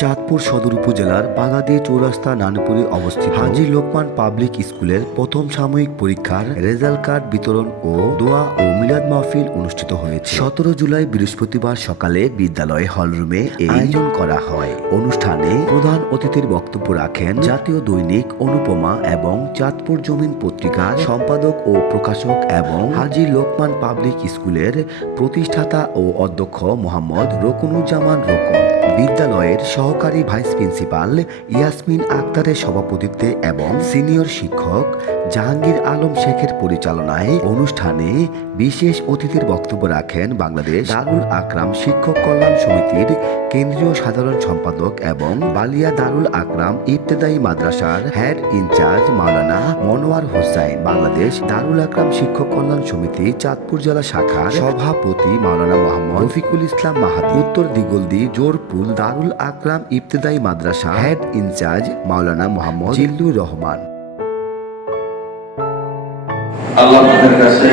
চাঁদপুর সদর উপজেলার বাগাদি চৌরাস্তা নানপুরে অবস্থিত হাজি লোকমান পাবলিক স্কুলের প্রথম সাময়িক পরীক্ষার রেজাল্ট কার্ড বিতরণ ও দোয়া ও মিলাদ মাহফিল অনুষ্ঠিত হয়েছে। সতেরো জুলাই বৃহস্পতিবার সকালে বিদ্যালয় হলরুমে এই আয়োজন করা হয়। অনুষ্ঠানে প্রধান অতিথির বক্তব্য রাখেন জাতীয় দৈনিক অনুপমা এবং চাঁদপুর জমিন পত্রিকার সম্পাদক ও প্রকাশক এবং হাজি লোকমান পাবলিক স্কুলের প্রতিষ্ঠাতা ও অধ্যক্ষ মোহাম্মদ রকুনুজ্জামান রোকন। বিদ্যালয়ের সহকারী ভাইস প্রিন্সিপাল ইয়াসমিন আক্তারের সভাপতিত্বে এবং সিনিয়র শিক্ষক জাহাঙ্গীর আলম শেখের পরিচালনায় অনুষ্ঠানে বিশেষ অতিথির বক্তব্য রাখেন বাংলাদেশ দারুল আকরাম শিক্ষক কল্যাণ সমিতির কেন্দ্রীয় সাধারণ সম্পাদক এবং বালিয়া দারুল আকরাম ইবতেদায়ী মাদ্রাসার হেড ইনচার্জ মাওলানা মনোয়ার হোসাইন, বাংলাদেশ দারুল আকরাম শিক্ষক কল্যাণ সমিতি চাঁদপুর জেলা শাখার সভাপতি মাওলানা মোহাম্মদ রফিকুল ইসলাম মাহাতি উত্তর দিগলদি জোরপুল দারুল আকরাম ইবতেদায়ী মাদ্রাসা হেড ইনচার্জ মাওলানা মোহাম্মদ জিল্লুর রহমান। আল্লাহ কাছে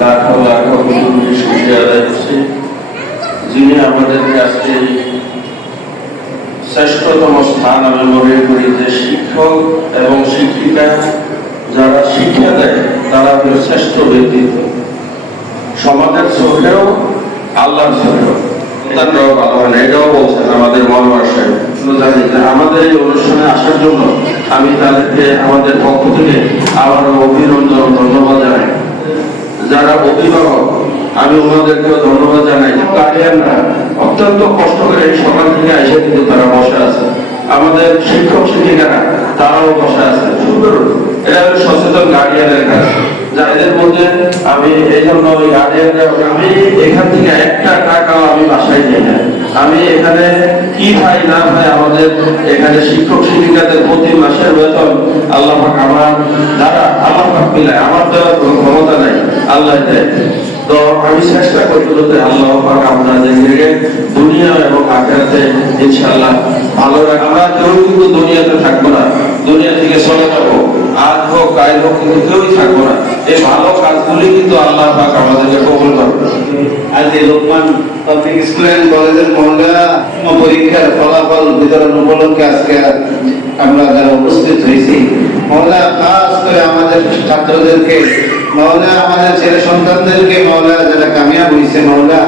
লাখো লাখো কোটি আদায় করছি যিনি আমাদেরকে আজকে শ্রেষ্ঠতম স্থান আমি মনে করি যে শিক্ষক এবং শিক্ষিকা যারা শিক্ষা দেয়, তারা শ্রেষ্ঠ ব্যক্তিত্ব সমাজের চোখেও আল্লাহর চোখেও সন্তানরাও ভালো হয় বলছেন আমাদের মনোয়ার আমাদের এই অনুষ্ঠানে আসার জন্য আমি তাদেরকে, আমাদের পক্ষ থেকে আবারও অভিনন্দন, ধন্যবাদ জানাই। যারা অভিভাবক, আমি ওনাদেরকেও ধন্যবাদ জানাই গার্ডিয়ানরা অত্যন্ত কষ্ট করে সকাল থেকে এসে কিন্তু তারা বসে আছে। আমাদের শিক্ষক শিক্ষিকারা, তারাও বসে আছে। সুন্দর। এটা সচেতন গার্ডিয়ানের কাজ। যাদের মধ্যে আমি এই জন্য ওই আমি এখান থেকে একটা টাকাও আমি বাসায় নিয়ে যাই আমি এখানে কি পাই না পাই আমাদের এখানে শিক্ষক শিক্ষিকাদের প্রতি মাসের বেতন আল্লাহ আমার দ্বারা, আল্লাহ মিলায়, আমার দেওয়ার কোনো ক্ষমতা নাই, আল্লাহ দেয়। তো আমি চেষ্টা করি বলতে আল্লাহ পাক আপনাদেরকে দুনিয়া এবং আখেরাতে ইনশাআল্লাহ ভালো আমরা কেউ কিন্তু দুনিয়াতে থাকব না, দুনিয়া থেকে চলে যাব। হোক কিন্তু কেউই থাকব না? এই ভালো কাজগুলি কিন্তু আল্লাহ পাক আমাদেরকে কবুল করবে আজ এই লোকমান পাবলিক স্কুল অ্যান্ড কলেজের মহল্লা পরীক্ষার ফলাফল বিতরণ উপলক্ষে আজকে আমরা যারা উপস্থিত হয়েছি মহল্লা খাস করে আমাদের ছাত্রদেরকে মহল্লা আমাদের ছেলে সন্তানদেরকে মহল্লা যারা কামিয়াব হয়েছে মহল্লা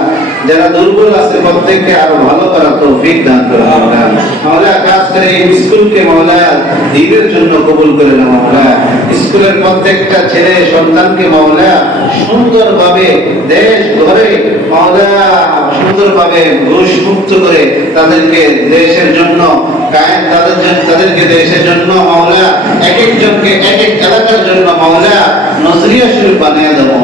যারা দুর্বল আছে, প্রত্যেককে আরও ভালো করার তৌফিক দান করে মহল্লা মহল্লা খাস করে এই স্কুলকে মহল্লা দিনের জন্য কবুল করে না মহল্লা স্কুলের প্রত্যেকটা ছেলে সন্তানকে মাওলা সুন্দরভাবে দেশ ঘরে, মাওলা সুন্দরভাবে ঘুষ মুক্ত করে তাদেরকে দেশের জন্য তাদের তাদেরকে দেশের জন্য মাওলা এক একজনকে এক এক এলাকার জন্য মাওলা নজরিয়া শুরু বানিয়ে দেবো